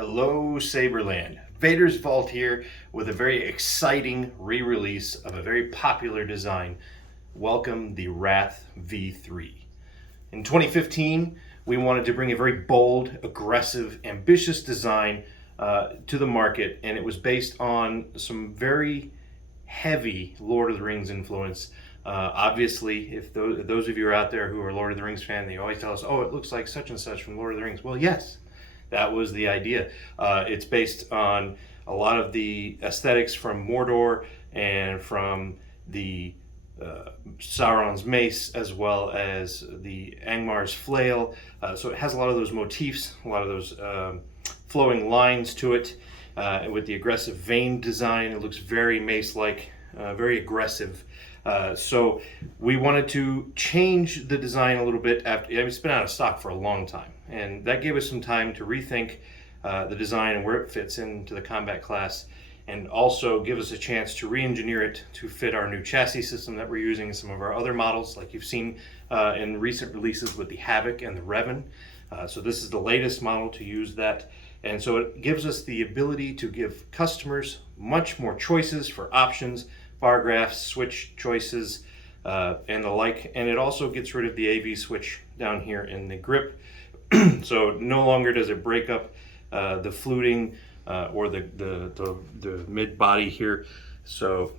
Hello Saberland, Vader's Vault here with a very exciting re-release of a very popular design. Welcome the Wrath V3. In 2015 we wanted to bring a very bold, aggressive, ambitious design to the market, and it was based on some very heavy Lord of the Rings influence. Obviously, if those of you are out there who are Lord of the Rings fan, they always tell us, oh, it looks like such and such from Lord of the Rings. Well, yes, that was the idea. It's based on a lot of the aesthetics from Mordor and from the Sauron's mace, as well as the Angmar's flail. So it has a lot of those motifs, a lot of those flowing lines to it. With the aggressive vein design, it looks very mace-like, very aggressive. So we wanted to change the design a little bit after it's been out of stock for a long time, and that gave us some time to rethink the design and where it fits into the combat class, and also give us a chance to re-engineer it to fit our new chassis system that we're using in some of our other models, like you've seen in recent releases with the Havoc and the Revan. So this is the latest model to use that, and so it gives us the ability to give customers much more choices for options, bar graphs, switch choices, and the like. And it also gets rid of the AV switch down here in the grip. So no longer does it break up the fluting or the mid body here. So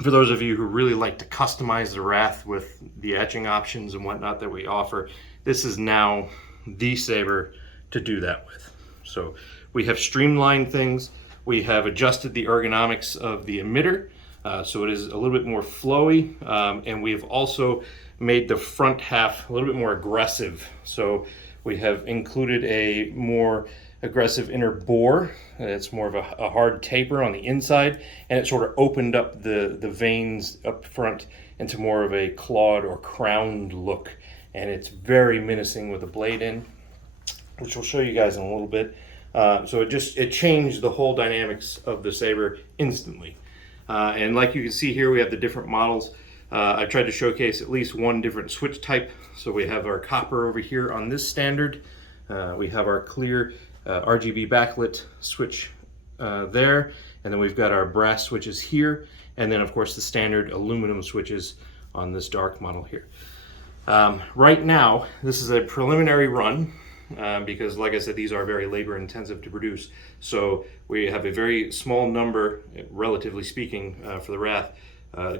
for those of you who really like to customize the Wrath with the etching options and whatnot that we offer, this is now the saber to do that with. So we have streamlined things. We have adjusted the ergonomics of the emitter, so it is a little bit more flowy, and we've also made the front half a little bit more aggressive. So we have included a more aggressive inner bore. It's more of a hard taper on the inside, and it sort of opened up the veins up front into more of a clawed or crowned look, and it's very menacing with the blade in, which we'll show you guys in a little bit. So it changed the whole dynamics of the saber instantly. And like you can see here, we have the different models. I tried to showcase at least one different switch type. So we have our copper over here on this standard. We have our clear RGB backlit switch there. And then we've got our brass switches here. And then of course the standard aluminum switches on this dark model here. Right now, this is a preliminary run. Because like I said, these are very labor intensive to produce. So we have a very small number, relatively speaking, for the Wrath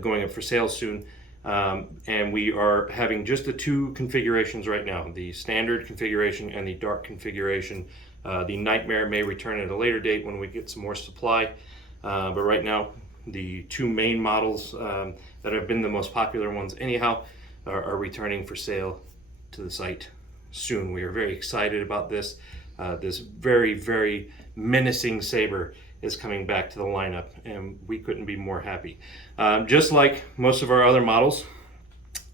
going up for sale soon. And we are having just the two configurations right now, the standard configuration and the dark configuration. The Nightmare may return at a later date when we get some more supply. But right now, the two main models that have been the most popular ones anyhow are returning for sale to the site soon. We are very excited about this. This very, very menacing saber is coming back to the lineup, and we couldn't be more happy. Just like most of our other models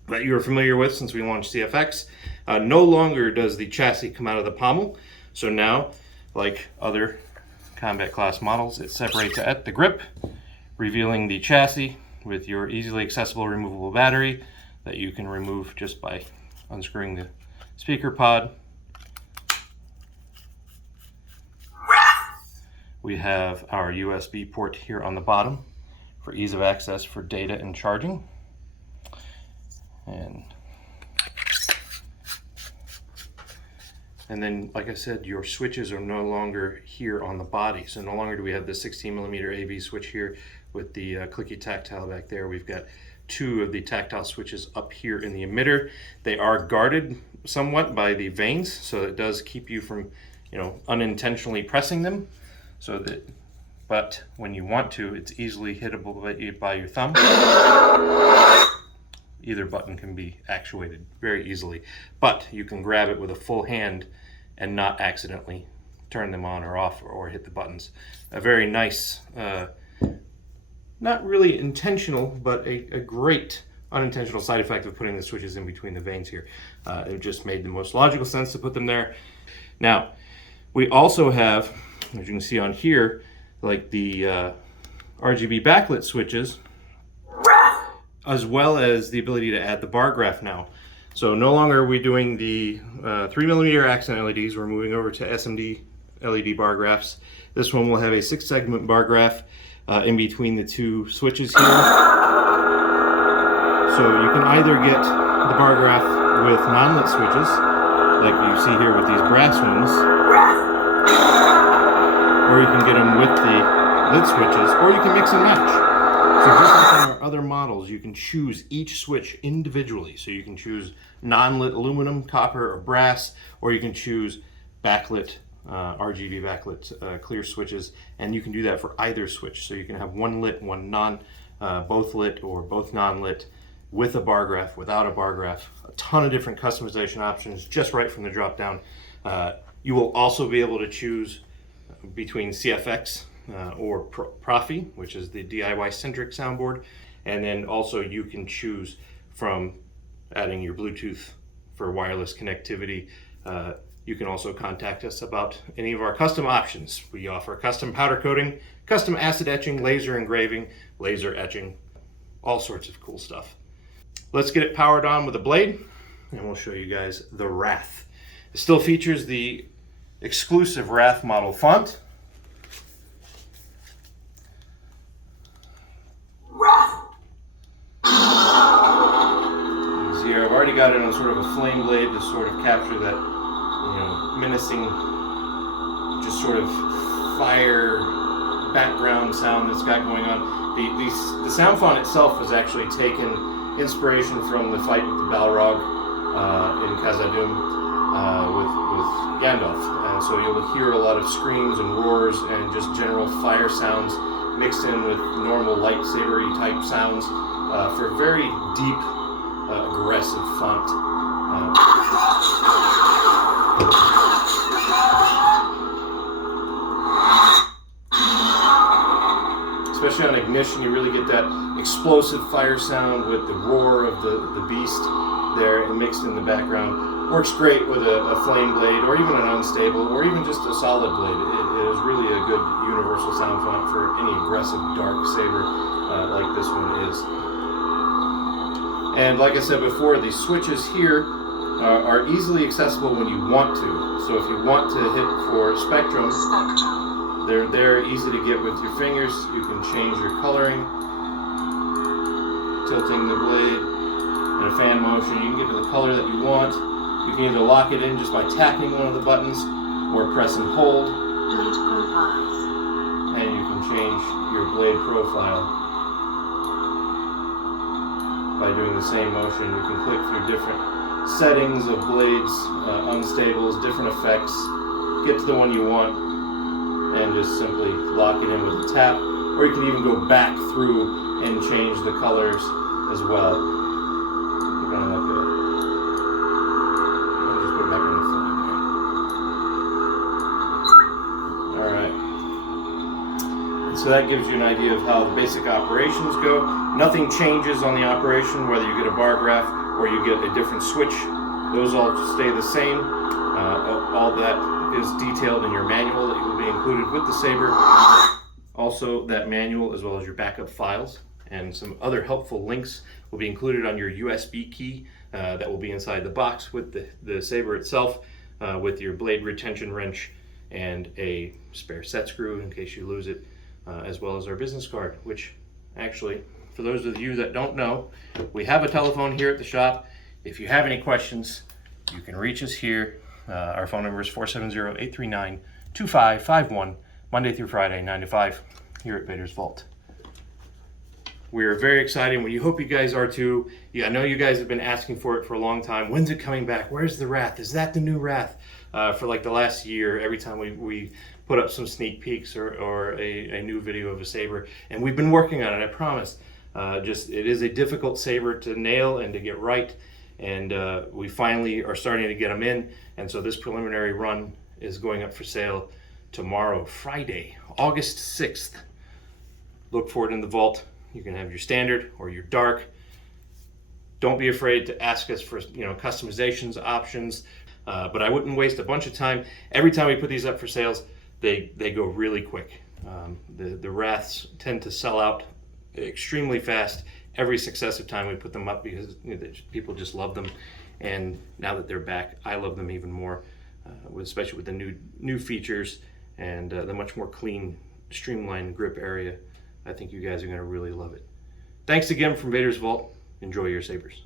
that you're familiar with since we launched CFX, no longer does the chassis come out of the pommel. So now, like other combat class models, it separates at the grip, revealing the chassis with your easily accessible removable battery that you can remove just by unscrewing the speaker pod. We have our USB port here on the bottom for ease of access for data and charging. And then, like I said, your switches are no longer here on the body. So no longer do we have the 16mm AV switch here with the clicky tactile back there. We've got two of the tactile switches up here in the emitter. They are guarded somewhat by the veins, so it does keep you from, unintentionally pressing them. But when you want to, it's easily hittable by your thumb. Either button can be actuated very easily, but you can grab it with a full hand and not accidentally turn them on or off or hit the buttons. A very nice, not really intentional, but a great unintentional side effect of putting the switches in between the veins here. It just made the most logical sense to put them there. Now, we also have, as you can see on here, like the RGB backlit switches, as well as the ability to add the bar graph now. So no longer are we doing the 3mm accent LEDs, we're moving over to SMD LED bar graphs. This one will have a 6-segment bar graph in between the two switches here. So you can either get the bar graph with non-lit switches, like you see here with these brass ones, or you can get them with the lit switches, or you can mix and match. So just like on our other models, you can choose each switch individually. So you can choose non-lit aluminum, copper, or brass, or you can choose backlit, RGB backlit clear switches, and you can do that for either switch. So you can have one lit, one non, both lit, or both non-lit, with a bar graph, without a bar graph. A ton of different customization options just right from the drop down. You will also be able to choose between CFX or Profi, which is the DIY centric soundboard, and then also you can choose from adding your Bluetooth for wireless connectivity. You can also contact us about any of our custom options. We offer custom powder coating, custom acid etching, laser engraving, laser etching, all sorts of cool stuff. Let's get it powered on with a blade, and we'll show you guys the Wrath. It still features the exclusive Wrath model font. You see here, I've already got it on sort of a flame blade to sort of capture that, menacing, just sort of fire background sound that's got going on. The sound font itself was actually taken inspiration from the fight with the Balrog in Khazad-dûm with Gandalf. And so you'll hear a lot of screams and roars and just general fire sounds mixed in with normal lightsaber-y type sounds for very deep, aggressive font. Especially on ignition, you really get that explosive fire sound with the roar of the beast there and mixed in the background. Works great with a flame blade, or even an unstable, or even just a solid blade. It is really a good universal sound font for any aggressive dark saber like this one is. And like I said before, the switches here are easily accessible when you want to. So if you want to hit for spectrum, they're easy to get with your fingers. You can change your coloring, tilting the blade in a fan motion. You can get to the color that you want. You can either lock it in just by tapping one of the buttons, or press and hold. And you can change your blade profile by doing the same motion. You can click through different settings of blades, unstables, different effects, get to the one you want, and just simply lock it in with a tap. Or you can even go back through and change the colors as well. Put it on like that. I'll just put it back on the flame. Alright. So that gives you an idea of how the basic operations go. Nothing changes on the operation, whether you get a bar graph or you get a different switch. Those all stay the same. All that is detailed in your manual that will be included with the saber. Also, that manual, as well as your backup files and some other helpful links, will be included on your USB key that will be inside the box with the saber itself, with your blade retention wrench and a spare set screw in case you lose it, as well as our business card, which actually, for those of you that don't know, we have a telephone here at the shop. If you have any questions, you can reach us here. Our phone number is 470-839-2551, Monday through Friday, 9 to 5, here at Vader's Vault. We are very excited. We hope you guys are too. I know you guys have been asking for it for a long time. When's it coming back? Where's the Wrath? Is that the new Wrath? For like the last year, every time we put up some sneak peeks or a new video of a saber, and we've been working on it, I promise. It is a difficult saber to nail and to get right, and we finally are starting to get them in. And so this preliminary run is going up for sale tomorrow, Friday, August 6th. Look for it in the vault. You can have your standard or your dark. Don't be afraid to ask us for customizations, options, but I wouldn't waste a bunch of time. Every time we put these up for sales, they go really quick. The Wraths tend to sell out extremely fast every successive time we put them up, because people just love them. And now that they're back, I love them even more. especially with the new features and the much more clean, streamlined grip area. I think you guys are going to really love it. Thanks again from Vader's Vault. Enjoy your sabers.